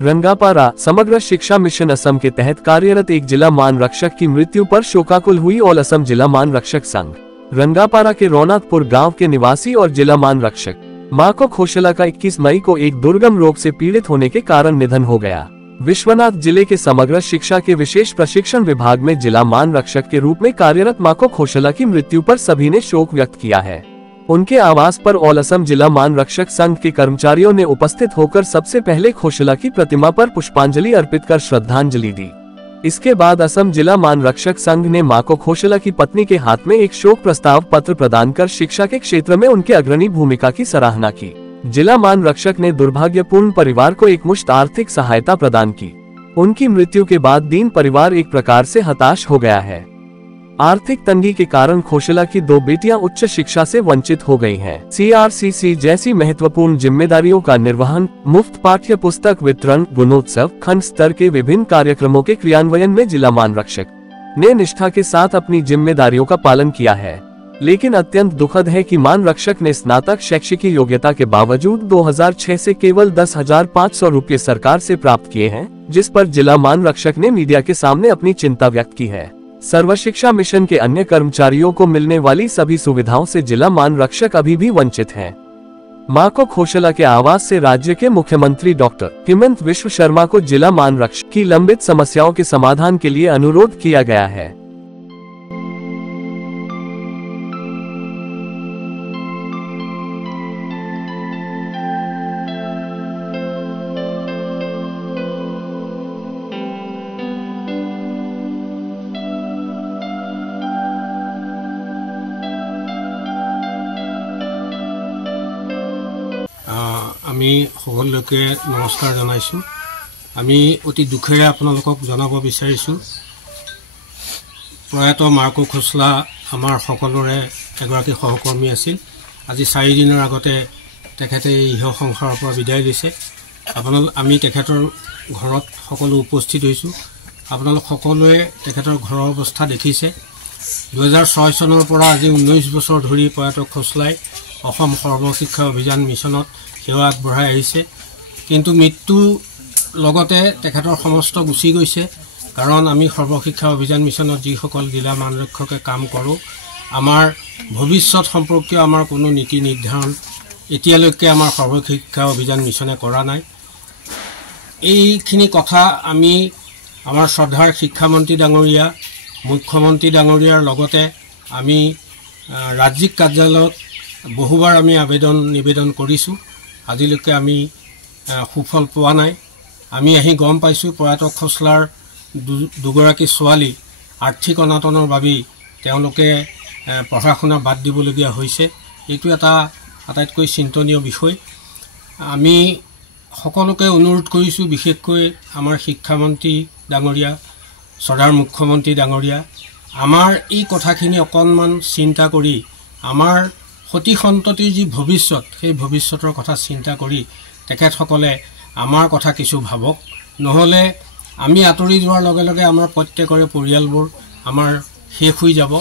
रंगापारा समग्र शिक्षा मिशन असम के तहत कार्यरत एक जिला मान रक्षक की मृत्यु पर शोकाकुल हुई ऑल असम जिला मान रक्षक संघ। रंगापारा के रौनकपुर गांव के निवासी और जिला मान रक्षक माको खोशला का 21 मई को एक दुर्गम रोग से पीड़ित होने के कारण निधन हो गया। विश्वनाथ जिले के समग्र शिक्षा के विशेष प्रशिक्षण विभाग में जिला मान रक्षक के रूप में कार्यरत माको खोशला की मृत्यु पर सभी ने शोक व्यक्त किया है। उनके आवास पर ऑल असम जिला मान रक्षक संघ के कर्मचारियों ने उपस्थित होकर सबसे पहले खोशला की प्रतिमा पर पुष्पांजलि अर्पित कर श्रद्धांजलि दी। इसके बाद असम जिला मान रक्षक संघ ने माको खोशला की पत्नी के हाथ में एक शोक प्रस्ताव पत्र प्रदान कर शिक्षा के क्षेत्र में उनके अग्रणी भूमिका की सराहना की। जिला मान रक्षक ने दुर्भाग्यपूर्ण परिवार को एकमुश्त आर्थिक सहायता प्रदान की। उनकी मृत्यु के बाद दीन परिवार एक प्रकार से हताश हो गया है। आर्थिक तंगी के कारण खोशला की 2 बेटियां उच्च शिक्षा से वंचित हो गई हैं। CRCC जैसी महत्वपूर्ण जिम्मेदारियों का निर्वहन, मुफ्त पाठ्य पुस्तक वितरण, गुणोत्सव, खंड स्तर के विभिन्न कार्यक्रमों के क्रियान्वयन में जिला मान रक्षक ने निष्ठा के साथ अपनी जिम्मेदारियों का पालन किया है। लेकिन अत्यंत दुखद है कि मान रक्षक ने स्नातक शैक्षिक योग्यता के बावजूद 2006 से केवल 10,500 रुपये सरकार से प्राप्त किए हैं, जिस पर जिला मान रक्षक ने मीडिया के सामने अपनी चिंता व्यक्त की है। सर्व शिक्षा मिशन के अन्य कर्मचारियों को मिलने वाली सभी सुविधाओं से जिला मान रक्षक अभी भी वंचित हैं। माको खोशला के आवास से राज्य के मुख्यमंत्री डॉक्टर हेमंत बिश्व शर्मा को जिला मान रक्षक की लंबित समस्याओं के समाधान के लिए अनुरोध किया गया है। আমি সকলোকে নমস্কাৰ জনাইছোঁ। আমি অতি দুখেৰে আপোনালোকক জনাব বিচাৰিছোঁ, প্ৰয়াত মাকো খোছলা আমাৰ সকলোৰে এগৰাকী সহকৰ্মী আছিল। আজি 4 দিনৰ আগতে তেখেতে ইহ সংসাৰৰ পৰা বিদায় লৈছে। আমি তেখেতৰ ঘৰত সকলো উপস্থিত হৈছোঁ। আপোনালোক সকলোৱে তেখেতৰ ঘৰৰ অৱস্থা দেখিছে। 2006 চনৰ পৰা আজি 19 বছৰ ধৰি প্ৰয়াত খোছলাই অসম সৰ্বশিক্ষা অভিযান মিছনত সেৱা আগবঢ়াই আহিছে। কিন্তু মৃত্যু লগতে তেখেতৰ সমস্ত গুচি গৈছে। কাৰণ আমি সৰ্বশিক্ষা অভিযান মিছনত যিসকল জিলা মান ৰক্ষকে কাম কৰোঁ, আমাৰ ভৱিষ্যত সম্পৰ্কীয় আমাৰ কোনো নীতি নিৰ্ধাৰণ এতিয়ালৈকে আমাৰ সৰ্বশিক্ষা অভিযান মিছনে কৰা নাই। এইখিনি কথা আমি আমাৰ শ্ৰদ্ধাৰ শিক্ষামন্ত্ৰী ডাঙৰীয়া, মুখ্যমন্ত্ৰী ডাঙৰীয়াৰ লগতে আমি ৰাজ্যিক কাৰ্যালয়ত বহুবাৰ আমি নিবেদন কৰিছোঁ। আজিলৈকে আমি সুফল পোৱা নাই। আমি আহি গম পাইছোঁ প্ৰয়াত খোছলাৰ দুগৰাকী ছোৱালী আৰ্থিক অনাটনৰ বাবেই তেওঁলোকে পঢ়া শুনা বাদ দিবলগীয়া হৈছে। এইটো এটা আটাইতকৈ চিন্তনীয় বিষয়। আমি সকলোকে অনুৰোধ কৰিছোঁ, বিশেষকৈ আমাৰ শিক্ষামন্ত্ৰী ডাঙৰীয়া, শ্ৰদ্ধাৰ মুখ্যমন্ত্ৰী ডাঙৰীয়া, আমাৰ এই কথাখিনি অকণমান চিন্তা কৰি আমাৰ সতি সন্ততিৰ যি ভৱিষ্যত, সেই ভৱিষ্যতৰ কথা চিন্তা কৰি তেখেতসকলে আমাৰ কথা কিছু ভাবক। নহ'লে আমি আঁতৰি যোৱাৰ লগে লগে আমাৰ প্ৰত্যেকৰে পৰিয়ালবোৰ আমাৰ শেষ হৈ যাব।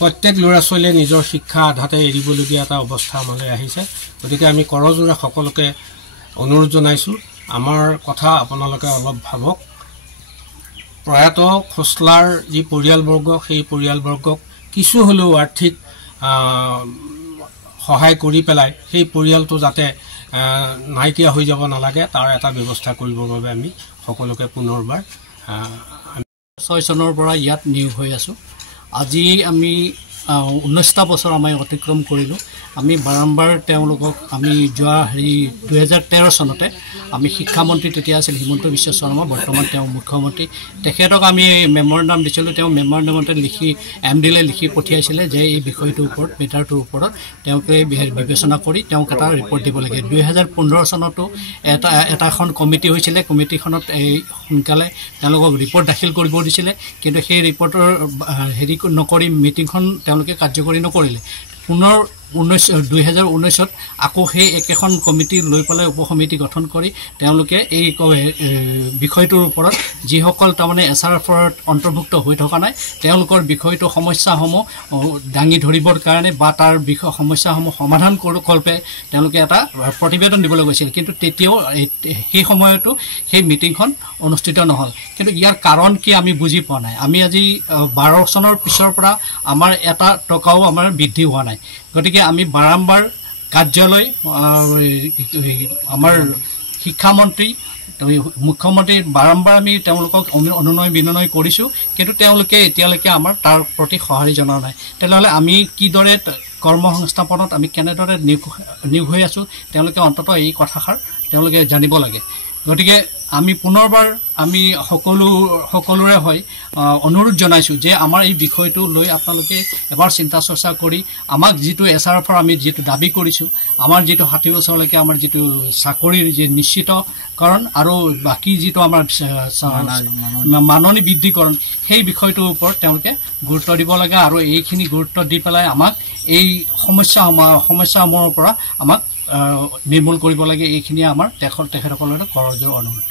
প্ৰত্যেক ল'ৰা ছোৱালীয়ে নিজৰ শিক্ষা আধাতে এৰিবলগীয়া এটা অৱস্থা আমালৈ আহিছে। গতিকে আমি কৰজোৰে সকলোকে অনুৰোধ জনাইছোঁ, আমাৰ কথা আপোনালোকে অলপ ভাবক। প্ৰয়াত খোছলাৰ যি পৰিয়ালবৰ্গ, সেই পৰিয়ালবৰ্গক কিছু হ'লেও আৰ্থিক সহায় কৰি পেলাই সেই পৰিয়ালটো যাতে নাইকিয়া হৈ যাব নালাগে, তাৰ এটা ব্যৱস্থা কৰিবৰ বাবে আমি সকলোকে পুনৰবাৰ 6 চনৰ পৰা ইয়াত নিয়োগ হৈ আছোঁ। আজি আমি 19টা বছৰ আমি অতিক্ৰম কৰিলোঁ। আমি বাৰম্বাৰ তেওঁলোকক আমি যোৱা 2013 চনতে আমি শিক্ষামন্ত্ৰী তেতিয়া আছিল হিমন্ত বিশ্ব শৰ্মা, বৰ্তমান তেওঁ মুখ্যমন্ত্ৰী, তেখেতক আমি মেমৰেণ্ডাম দিছিলোঁ। তেওঁ মেমৰেণ্ডামতে MDলৈ লিখি পঠিয়াইছিলে যে এই বিষয়টোৰ ওপৰত, মেটাৰটোৰ ওপৰত তেওঁলোকে বিবেচনা কৰি তেওঁক এটা ৰিপৰ্ট দিব লাগে। 2015 চনতো এখন কমিটি হৈছিলে। কমিটিখনত সোনকালে তেওঁলোকক ৰিপৰ্ট দাখিল কৰিব দিছিলে, কিন্তু সেই ৰিপৰ্টৰ নকৰি মিটিংখন তেওঁলোকে কাৰ্যকৰী নকৰিলে। পুনৰ 2019 আকৌ সেই একেখন কমিটি লৈ পেলাই উপসমিতি গঠন কৰি তেওঁলোকে এই বিষয়টোৰ ওপৰত যিসকল তাৰমানে SRFত অন্তৰ্ভুক্ত হৈ থকা নাই তেওঁলোকৰ বিষয়টো সমস্যাসমূহ দাঙি ধৰিবৰ কাৰণে বা তাৰ বিষয় সমস্যাসমূহ সমাধান কল্পে তেওঁলোকে এটা প্ৰতিবেদন দিবলৈ গৈছিল কিন্তু তেতিয়াও সেই সময়তো সেই মিটিংখন অনুষ্ঠিত নহল কিন্তু ইয়াৰ কাৰণ কি আমি বুজি পোৱা নাই আমি আজি 12 চনৰ পিছৰ পৰা আমাৰ এটা টকাও আমাৰ বৃদ্ধি হোৱা নাই গতিকে আমি বাৰম্বাৰ কাৰ্যালয় আমাৰ শিক্ষামন্ত্ৰী মুখ্যমন্ত্ৰী বাৰম্বাৰ আমি তেওঁলোকক অনুনয় বিনয় কৰিছোঁ কিন্তু তেওঁলোকে এতিয়ালৈকে আমাৰ তাৰ প্ৰতি সঁহাৰি জনোৱা নাই তেতিয়াহ'লে আমি কিদৰে কৰ্মসংস্থাপনত আমি কেনেদৰে নিয়োগ হৈ আছোঁ তেওঁলোকে অন্ততঃ এই কথাষাৰ তেওঁলোকে জানিব লাগে গতিকে আমি পুনৰবাৰ আমি সকলোৰে হয় অনুৰোধ জনাইছোঁ যে আমাৰ এই বিষয়টো লৈ আপোনালোকে এবাৰ চিন্তা চৰ্চা কৰি আমাক যিটো SRFৰ আমি যিটো দাবী কৰিছোঁ আমাৰ যিটো 60 বছৰলৈকে আমাৰ যিটো চাকৰিৰ যি নিশ্চিতকৰণ আৰু বাকী যিটো আমাৰ মাননি বৃদ্ধিকৰণ সেই বিষয়টোৰ ওপৰত তেওঁলোকে গুৰুত্ব দিব লাগে আৰু এইখিনি গুৰুত্ব দি পেলাই আমাক এই সমস্যাসমূহৰ পৰা আমাক নিৰ্মূল কৰিব লাগে এইখিনি আমাৰ তেখেতসকলৰ কৰজৰ অনুৰোধ